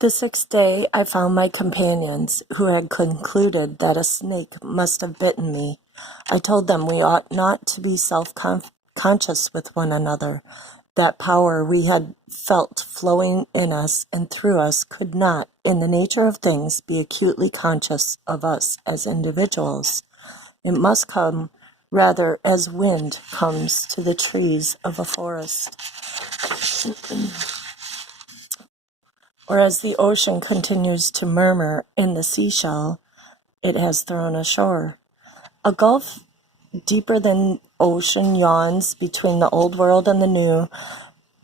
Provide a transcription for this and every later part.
The 6th day I found my companions, who had concluded that a snake must have bitten me. I told them we ought not to be self-conscious with one another. That power we had felt flowing in us and through us could not, in the nature of things, be acutely conscious of us as individuals. It must come rather as wind comes to the trees of a forest, or as the ocean continues to murmur in the seashell it has thrown ashore. A gulf deeper than ocean yawns between the old world and the new,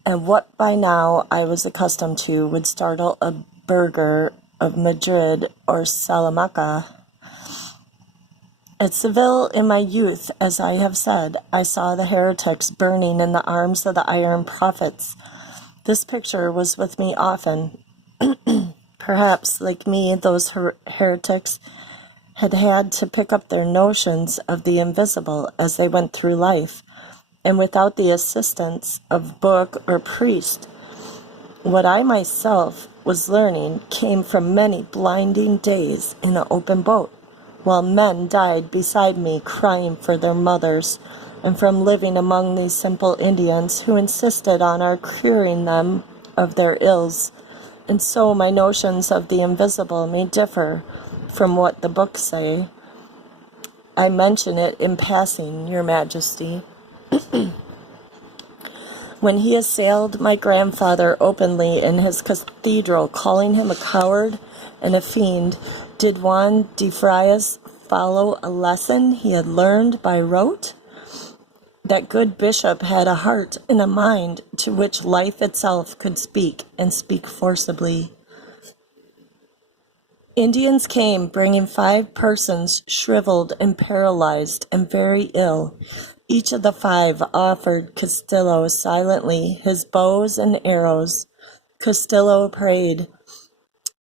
and what by now I was accustomed to would startle a burgher of Madrid or Salamanca. At Seville in my youth, as I have said, I saw the heretics burning in the arms of the iron prophets. This picture was with me often. Perhaps, like me, those heretics had to pick up their notions of the invisible as they went through life, and without the assistance of book or priest. What I myself was learning came from many blinding days in an open boat, while men died beside me crying for their mothers, and from living among these simple Indians who insisted on our curing them of their ills. And so my notions of the invisible may differ from what the books say. I mention it in passing, Your Majesty. When he assailed my grandfather openly in his cathedral, calling him a coward and a fiend, did Juan de Frías follow a lesson he had learned by rote? That good bishop had a heart and a mind to which life itself could speak, and speak forcibly. Indians came, bringing 5 persons shriveled and paralyzed and very ill. Each of the 5 offered Castillo silently his bows and arrows. Castillo prayed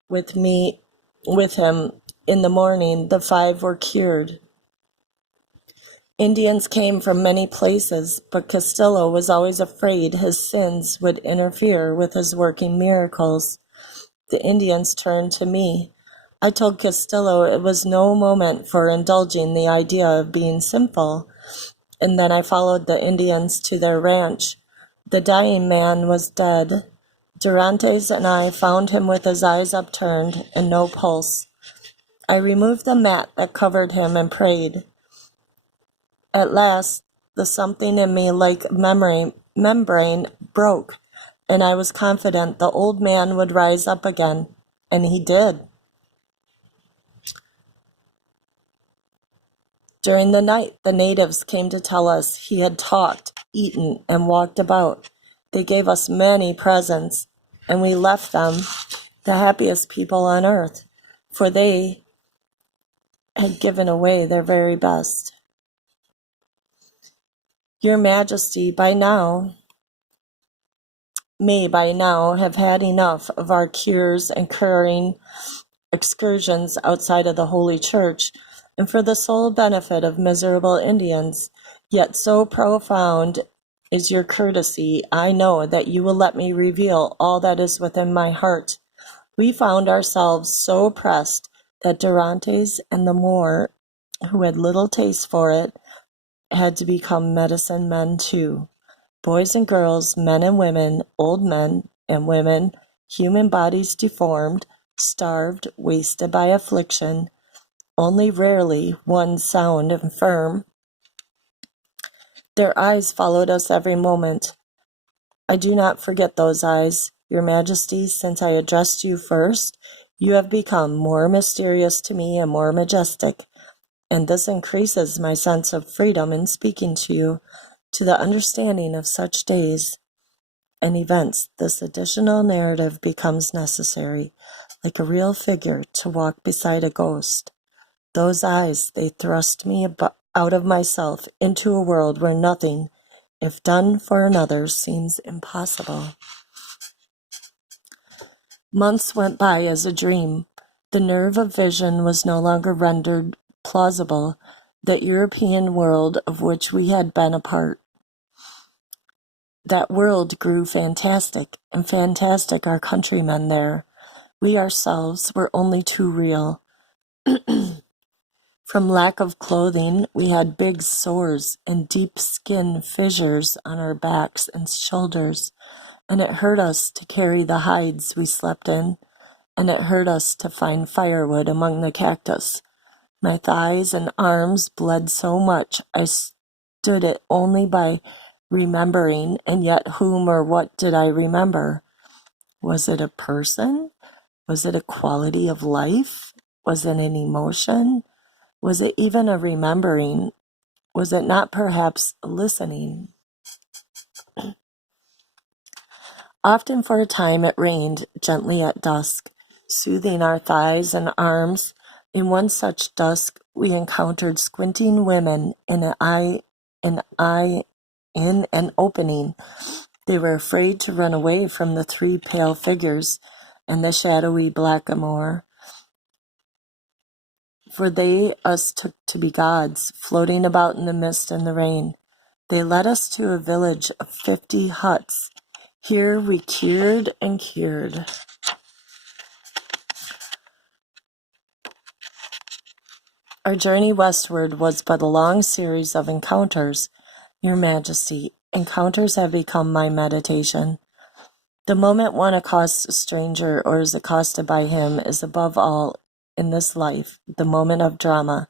with him. In the morning, the 5 were cured. Indians came from many places, but Castillo was always afraid his sins would interfere with his working miracles. The Indians turned to me. I told Castillo it was no moment for indulging the idea of being sinful, and then I followed the Indians to their ranch. The dying man was dead. Dorantes and I found him with his eyes upturned and no pulse. I removed the mat that covered him and prayed. At last, the something in me like membrane broke, and I was confident the old man would rise up again, and he did. During the night, the natives came to tell us he had talked, eaten, and walked about. They gave us many presents, and we left them, the happiest people on earth, for they had given away their very best. Your Majesty may by now have had enough of our cures and curing excursions outside of the Holy Church, and for the sole benefit of miserable Indians, yet so profound is your courtesy, I know that you will let me reveal all that is within my heart. We found ourselves so oppressed that Dorantes and the Moor, who had little taste for it, had to become medicine men too. Boys and girls, men and women, old men and women, human bodies deformed, starved, wasted by affliction, only rarely one sound and firm. Their eyes followed us every moment. I do not forget those eyes, Your Majesty. Since I addressed you first, you have become more mysterious to me and more majestic, and this increases my sense of freedom in speaking to you. To the understanding of such days and events, this additional narrative becomes necessary, like a real figure to walk beside a ghost. Those eyes, they thrust me out of myself into a world where nothing, if done for another, seems impossible. Months went by as a dream. The nerve of vision was no longer rendered plausible, that European world of which we had been a part. That world grew fantastic, and fantastic our countrymen there. We ourselves were only too real. From lack of clothing, we had big sores and deep skin fissures on our backs and shoulders, and it hurt us to carry the hides we slept in, and it hurt us to find firewood among the cactus. My thighs and arms bled so much I stood it only by remembering, and yet whom or what did I remember? Was it a person? Was it a quality of life? Was it an emotion? Was it even a remembering? Was it not perhaps listening? Often for a time it rained gently at dusk, soothing our thighs and arms. In one such dusk we encountered squinting women in an opening. They were afraid to run away from the three pale figures and the shadowy blackamoor, for they us took to be gods, floating about in the mist and the rain. They led us to a village of 50 huts. Here we cured and cured. Our journey westward was but a long series of encounters. Your Majesty, encounters have become my meditation. The moment one accosts a stranger or is accosted by him is above all in this life the moment of drama.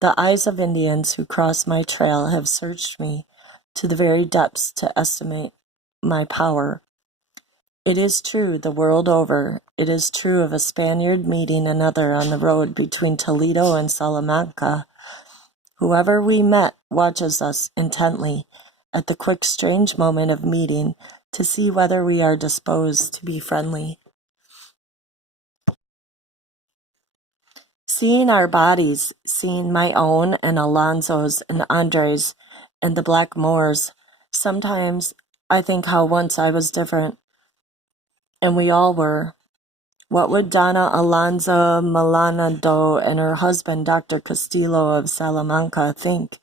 The eyes of Indians who cross my trail have searched me to the very depths to estimate my power. It is true the world over. It is true of a Spaniard meeting another on the road between Toledo and Salamanca. Whoever we met watches us intently at the quick, strange moment of meeting to see whether we are disposed to be friendly. Seeing our bodies, seeing my own and Alonso's and Andre's and the Black Moor's, sometimes I think how once I was different, and we all were. What would Donna Alonso Malanado and her husband, Dr. Castillo of Salamanca, think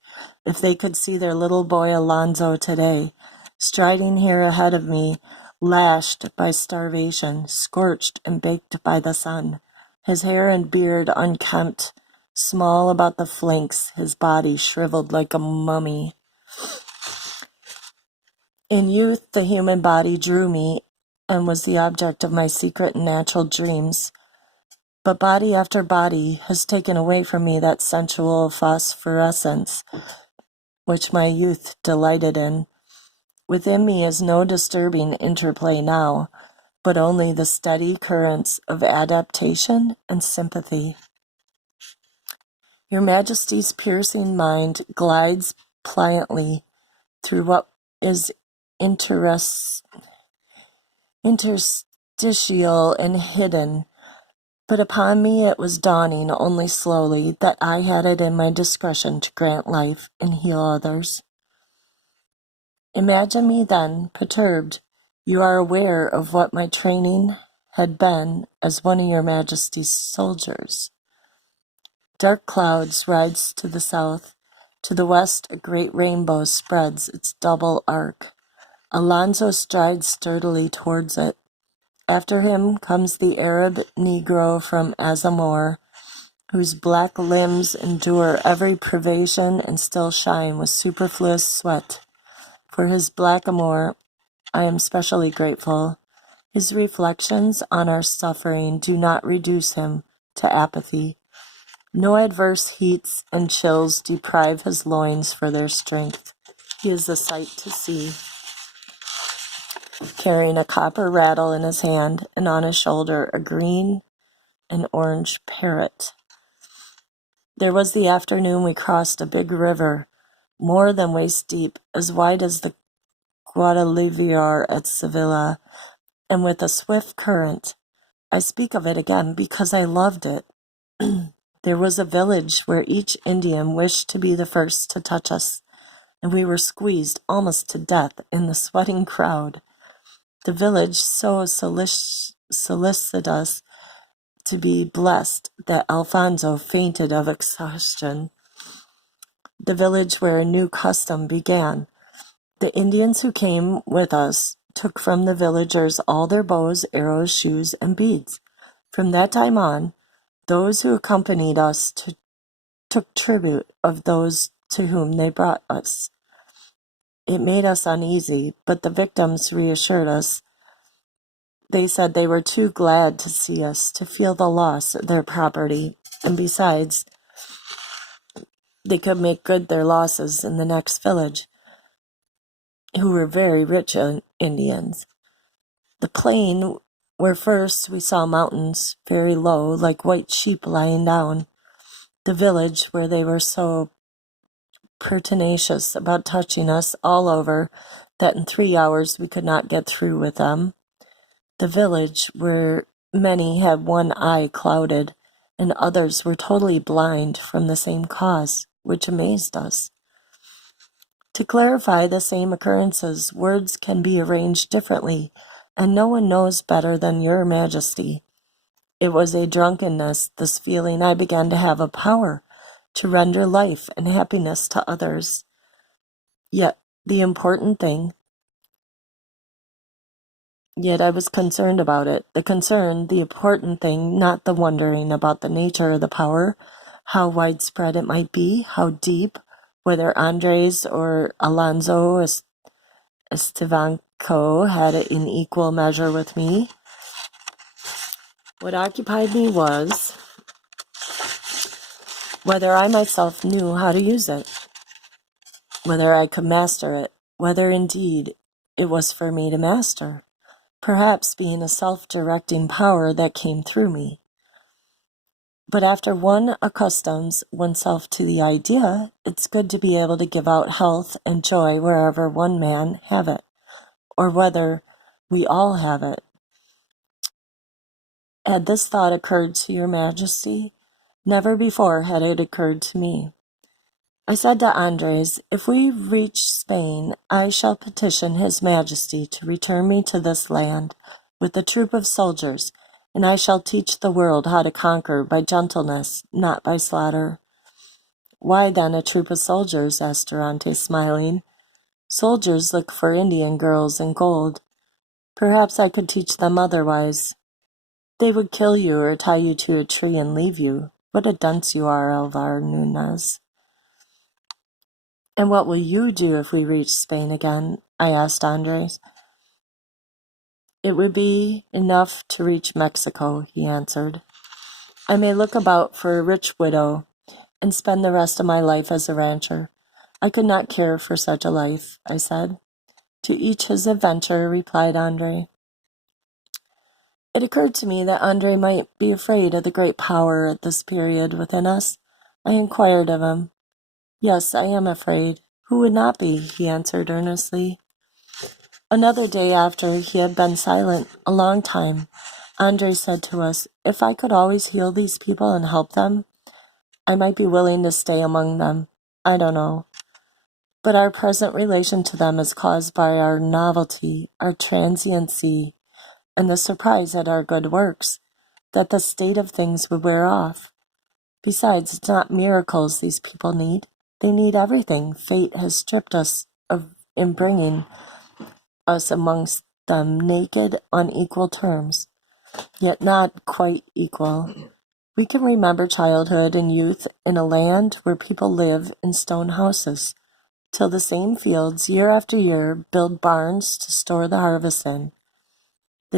if they could see their little boy Alonso today, striding here ahead of me, lashed by starvation, scorched and baked by the sun, his hair and beard unkempt, small about the flanks, his body shriveled like a mummy? In youth, the human body drew me and was the object of my secret and natural dreams. But body after body has taken away from me that sensual phosphorescence which my youth delighted in. Within me is no disturbing interplay now, but only the steady currents of adaptation and sympathy. Your Majesty's piercing mind glides pliantly through what is interstitial and hidden, but upon me it was dawning only slowly that I had it in my discretion to grant life and heal others. Imagine me then, perturbed. You are aware of what my training had been as one of your Majesty's soldiers. Dark clouds rise to the south. To the west a great rainbow spreads its double arc. Alonso strides sturdily towards it. After him comes the Arab Negro from Azamor, whose black limbs endure every privation and still shine with superfluous sweat. For his blackamoor I am specially grateful. His reflections on our suffering do not reduce him to apathy. No adverse heats and chills deprive his loins for their strength. He is a sight to see, carrying a copper rattle in his hand and on his shoulder a green and orange parrot. There was the afternoon we crossed a big river, more than waist deep, as wide as the Guadalquivir at Sevilla, and with a swift current. I speak of it again because I loved it. There was a village where each Indian wished to be the first to touch us, and we were squeezed almost to death in the sweating crowd. The village so solicitous to be blessed that Alfonso fainted of exhaustion. The village where a new custom began. The Indians who came with us took from the villagers all their bows, arrows, shoes, and beads. From that time on, those who accompanied us took tribute of those to whom they brought us. It made us uneasy, but the victims reassured us. They said they were too glad to see us to feel the loss of their property, and besides, they could make good their losses in the next village, who were very rich Indians. The plain where first we saw mountains very low, like white sheep lying down. The village where they were so pertinacious about touching us all over that in 3 hours we could not get through with them. The village where many had one eye clouded and others were totally blind from the same cause, which amazed us. To clarify the same occurrences, words can be arranged differently, and no one knows better than your Majesty. It was a drunkenness, this feeling I began to have a power to render life and happiness to others. Yet I was concerned about it. The important thing, not the wondering about the nature of the power, how widespread it might be, how deep, whether Andres or Alonso Estevanco had it in equal measure with me. What occupied me was whether I myself knew how to use it, whether I could master it, whether indeed it was for me to master, perhaps being a self-directing power that came through me. But after one accustoms oneself to the idea, it's good to be able to give out health and joy wherever one man have it, or whether we all have it. Had this thought occurred to your Majesty? Never before had it occurred to me. I said to Andres, if we reach Spain, I shall petition His Majesty to return me to this land with a troop of soldiers, and I shall teach the world how to conquer by gentleness, not by slaughter. Why then a troop of soldiers? Asked Durante, smiling. Soldiers look for Indian girls in gold. Perhaps I could teach them otherwise. They would kill you or tie you to a tree and leave you. What a dunce you are, Alvar Nunez. And what will you do if we reach Spain again? I asked Andres. It would be enough to reach Mexico, he answered. I may look about for a rich widow and spend the rest of my life as a rancher. I could not care for such a life, I said. To each his adventure, replied Andre. It occurred to me that Andre might be afraid of the great power at this period within us. I inquired of him. Yes, I am afraid. Who would not be? He answered earnestly. Another day after he had been silent a long time, Andre said to us, if I could always heal these people and help them, I might be willing to stay among them. I don't know. But our present relation to them is caused by our novelty, our transiency, and the surprise at our good works, that the state of things would wear off. Besides, it's not miracles these people need. They need everything fate has stripped us of in bringing us amongst them naked on equal terms, yet not quite equal. We can remember childhood and youth in a land where people live in stone houses, till the same fields, year after year, build barns to store the harvest in.